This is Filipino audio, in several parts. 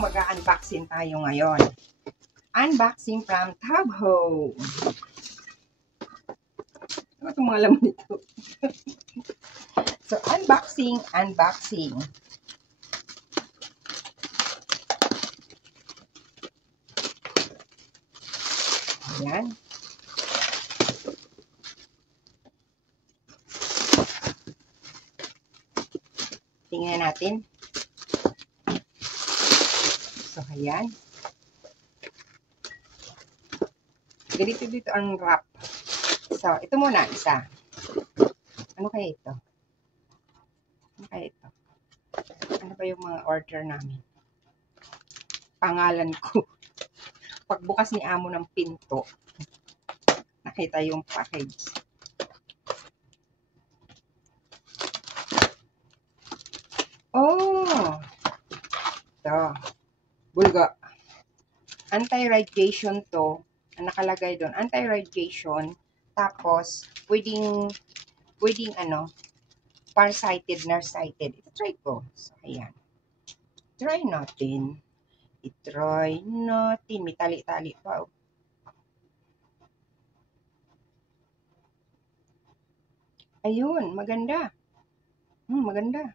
mag-unboxing tayo ngayon. Unboxing from Tabho. Ano itong mga laman nito? So, unboxing. Ayan. Tingnan natin. So, ayan. Ganito dito ang wrap. So, ito muna, isa. Ano kaya ito? Ano ba yung mga order namin? Pangalan ko. Pagbukas ni Amo ng pinto, nakita yung package. Oh! Ito. Bulga. Anti-radiation to. Ang nakalagay doon, anti-radiation. Tapos, pwedeng far-sighted, nearsighted. Ito-try ko. So, ayan. Try natin. I-try natin. May tali-tali pa. Ayun, maganda. Maganda.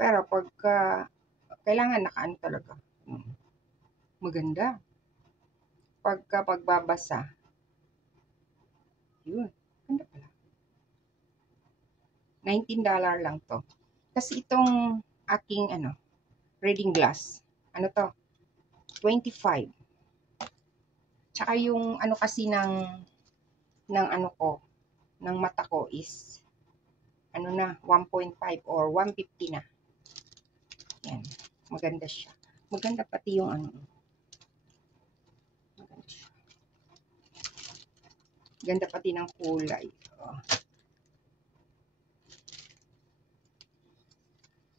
Pero pagka, kailangan nakaano talaga. Maganda. Pagbabasa. Yun. Ganda pala. $19 lang to. Kasi itong aking reading glass. Ano to? 25. Tsaka yung kasi ng mata ko is 1.5 or 150 na. Yan. Maganda siya. Maganda pati yung Maganda siya. Ganda pati ng kulay. Oh.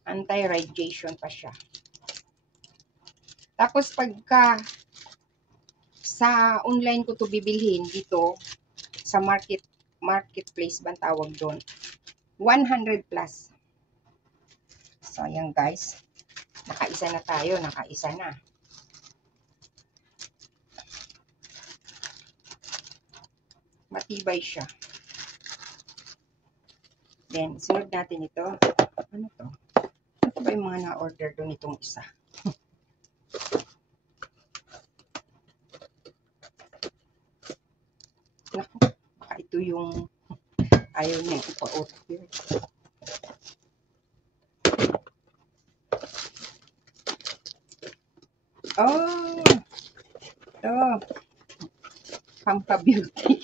Anti-radiation pa siya. Tapos pagka sa online ko to bibilhin dito sa marketplace bang tawag doon, 100 plus. So ayan guys, nakaisa na tayo, nakaisa na. Matibay siya. Then sunod natin ito. Ano to? Ano ba yung mga na-order doon itong isa? Naku, baka ito yung ayaw niya ipa-order. Oh! Ito. Pampa-beauty.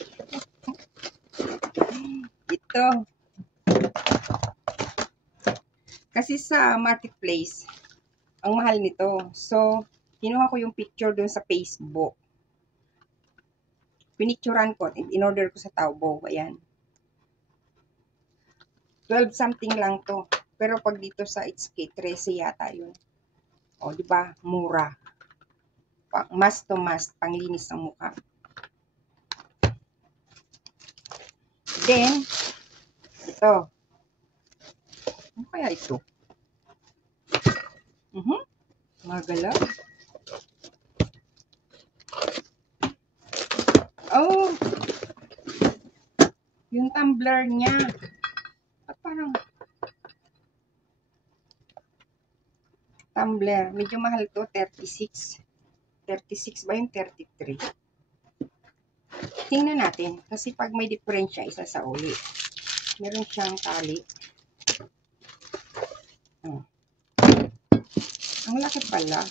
Ito. Kasi sa marketplace, ang mahal nito. So, kinuha ko yung picture doon sa Facebook. Pinicturan ko, in-order ko sa Taobao. Ayan. 12 something lang to. Pero pag dito sa Itsuki, 13 yata yun. O, di ba? Mura. Must to must. Panglinis ng mukha. Then, ito. Ano kaya ito? Magalaw. Oh! Yung tumbler niya. At parang tumbler. Medyo mahal to. 36. 36 ba yung 33? Tingnan natin. Kasi pag may diferensya, isa sa uli. Meron siyang tali. Ang laki pala.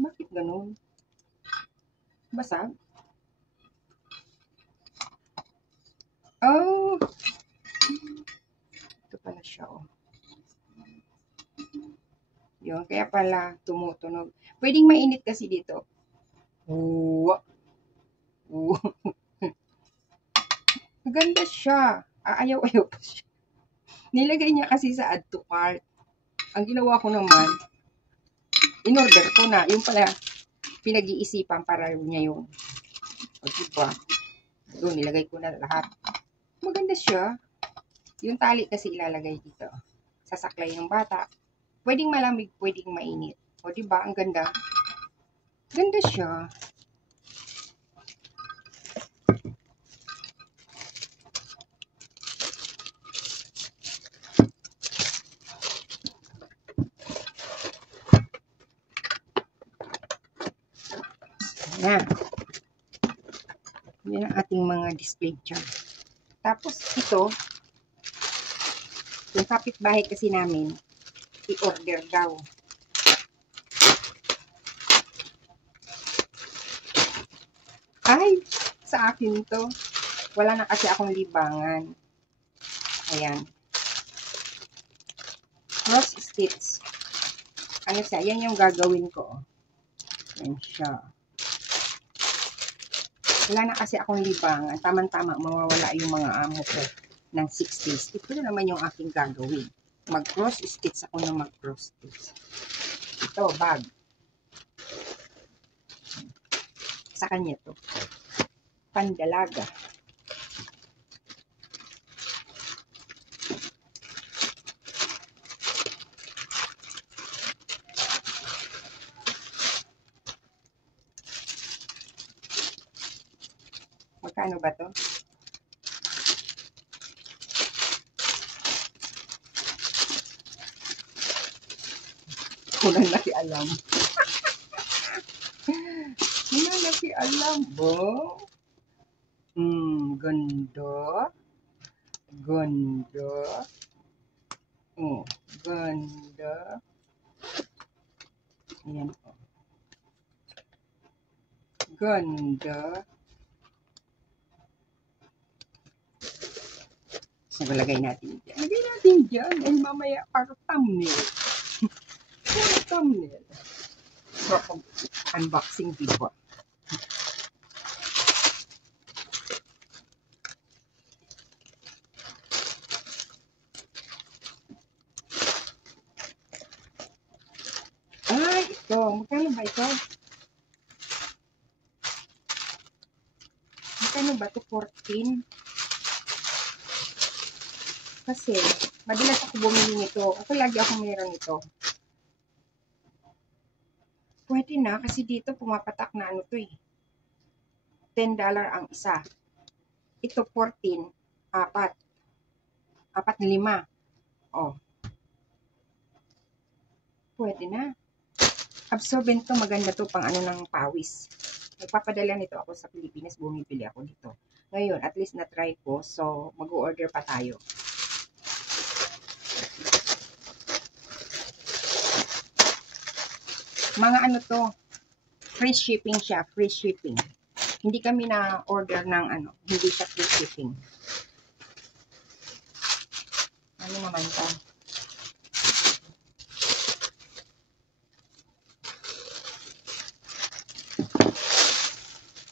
Bakit ganun? Basag? Oh! Ito pala siya, oh. Yun, kaya pala tumutunog. Pwedeng mainit kasi dito. Maganda siya. Ayaw-ayaw pa siya. Nilagay niya kasi sa add to cart. Ang ginawa ko naman, in-order ko na. Yung pala, pinag-iisipan para niya yun. O diba? Doon, nilagay ko na lahat. Maganda siya. Yung tali kasi ilalagay dito. sasaklay ng bata. Pwedeng malamig, pwedeng mainit. O, diba? Ang ganda. Ganda siya. Yan. Yan ang ating mga display dyan. Tapos ito, yung kapitbahay kasi namin, i-order daw. Ay, sa akin to. Wala na kasi akong libangan. Ayan. Cross stitch. Ano siya? Yan yung gagawin ko. Yan siya. Wala na kasi akong libangan. Tama-tama, mawawala yung mga amo ko ng 6 days. Ito na naman yung aking gagawin. Mag-cross stitch ako ng mag-cross stitch. Ito, bag. Sa kanya to. Pandalaga. Magkano ba to? Wala na si alam. Wala na si alam, bo. Ganda. Ganda. Oh, ganda. Ayan po. Ganda. So, lagay natin dyan. Lagay natin dyan. Ay, mamaya para thumbnail. Para thumbnail. So, unboxing diba? Ay, ito. Magkano ba ito? Magkano ba ito? 14? Kasi, madalas ako bumili nito. Ako lagi ako mayroon nito. Pwede na, kasi dito pumapatak na ano to eh. $10 ang isa. Ito 14, 4. 4 na 5. Oh. Pwede na. Absorbent to, maganda to pang ano ng pawis. Nagpapadala nito ako sa Pilipinas, bumibili ako dito. Ngayon, at least na-try ko, so mag-order pa tayo. Mga ano to, free shipping siya, free shipping. Hindi kami na-order ng ano, hindi siya free shipping. Ano naman to?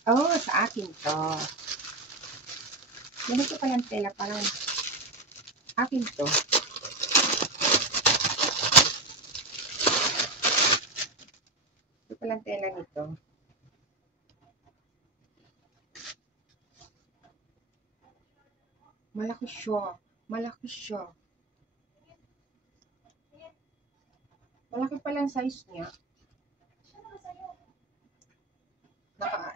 Oh, sa akin to. Ganito pa yung tela, parang akin to. Ito pa lang tela nito. Malaki siya. Malaki siya. Malaki pa lang size niya.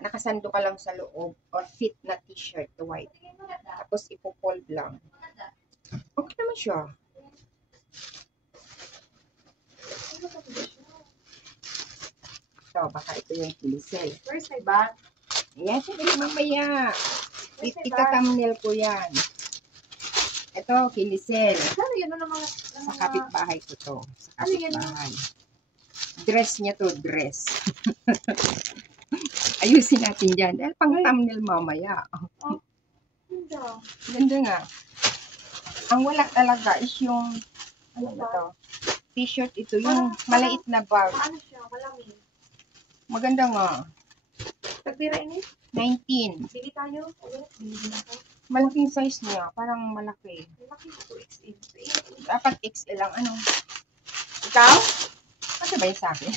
Nakasando ka lang sa loob or fit na t-shirt white. Tapos ipo-fold lang. Okay naman siya. So, baka ito yung kilisel. Where's my bag? Ayan, sige mamaya. Ita-thumbnail ko yan. Ito, kilisel. Ano yun? Ano mga... Sa kapitbahay ko to. Sa Ano yan? kapitbahay. Dress niya to, dress. Ayusin natin dyan. Dahil pang thumbnail mamaya. Oh, ganda. Ganda nga. Ang wala talaga is yung, ano ba to? T-shirt ito, yung maliit na bag. Paano siya? Malamig. Maganda nga. Tagpira ini? 19. Bili tayo. Ulit. Bili din ako. Malaking size niya. Parang malaki. Malaki ito. XL. Dapat XL lang. Ano? Ikaw? Kasi ba yung sa akin?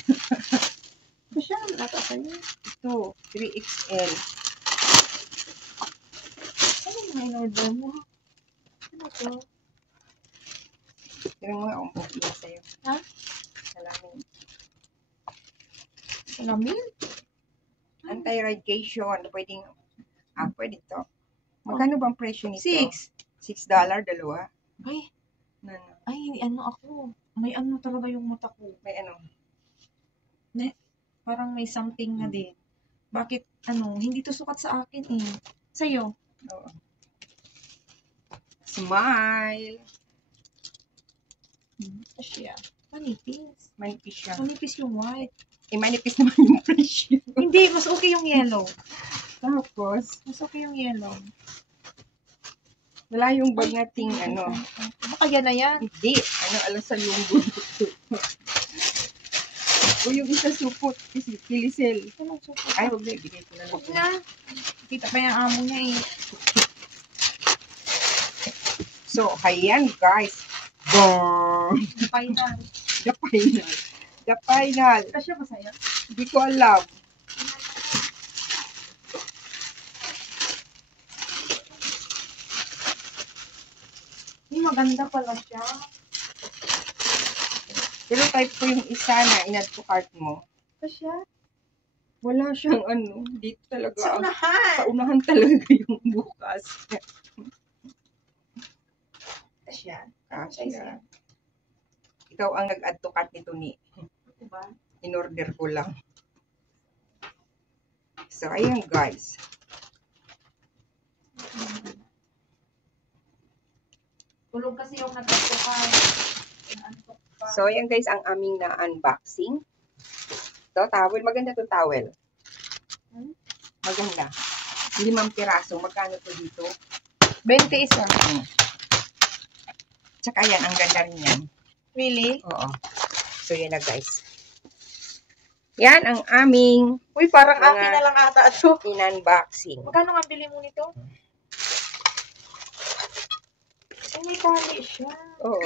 Siya naman ata sa'yo. Ito, 3XL. Ano na in-order mo? Ano to? Tingnan mo nga kung okay na sa'yo. Ha? Salamin. Salamin? Anti-radiation. Pwede to. Magkano bang presyo nito? $6. $6, dalawa. Ay, Ano? ano ako. May ano talaga yung mata ko. May ano? Parang may something na din. Bakit, hindi to sukat sa akin eh. Sa'yo? Oo. Smile. Siya. Manipis. Manipis siya. Manipis yung white. Manipis naman yung presyo. Hindi, mas okay yung yellow. Tapos, Mas okay yung yellow. wala yung bag nating ano. Baka yan na yan. Hindi. Alasan yung buto. O yung isa supot. Kilisel. Anong sukat? Ay, huwag na. Ibigay ko na lang. Huwag na. Kita pa yung amo niya eh. So, ayan guys. Boom! Final. The final. The final. Kasya ba sa'yo? Hindi ko alam. Maganda pala siya. Pero type ko yung isa na in-add to cart mo. Kasya? Wala siyang ano. Dito talaga. Sa unahan. Sa unahan talaga yung bukas. Kasya? Kasya. Ikaw ang nag-add to cart nito ni. Diba? In-order ko lang. So, ayan guys. Tulog kasi yung nagkakukay. So, ayan guys ang aming na unboxing. Ito, towel. Maganda to towel. Maganda. 5 piraso. Magkano to dito? 20 isa. Tsaka yan, ang ganda rin yan. Really? Oo. So, yan na guys. Yan ang aming Uy, parang Mga- akin na lang ata ito. in-unboxing. Magkano nga bili mo nito? Ay, may tali siya. Oo.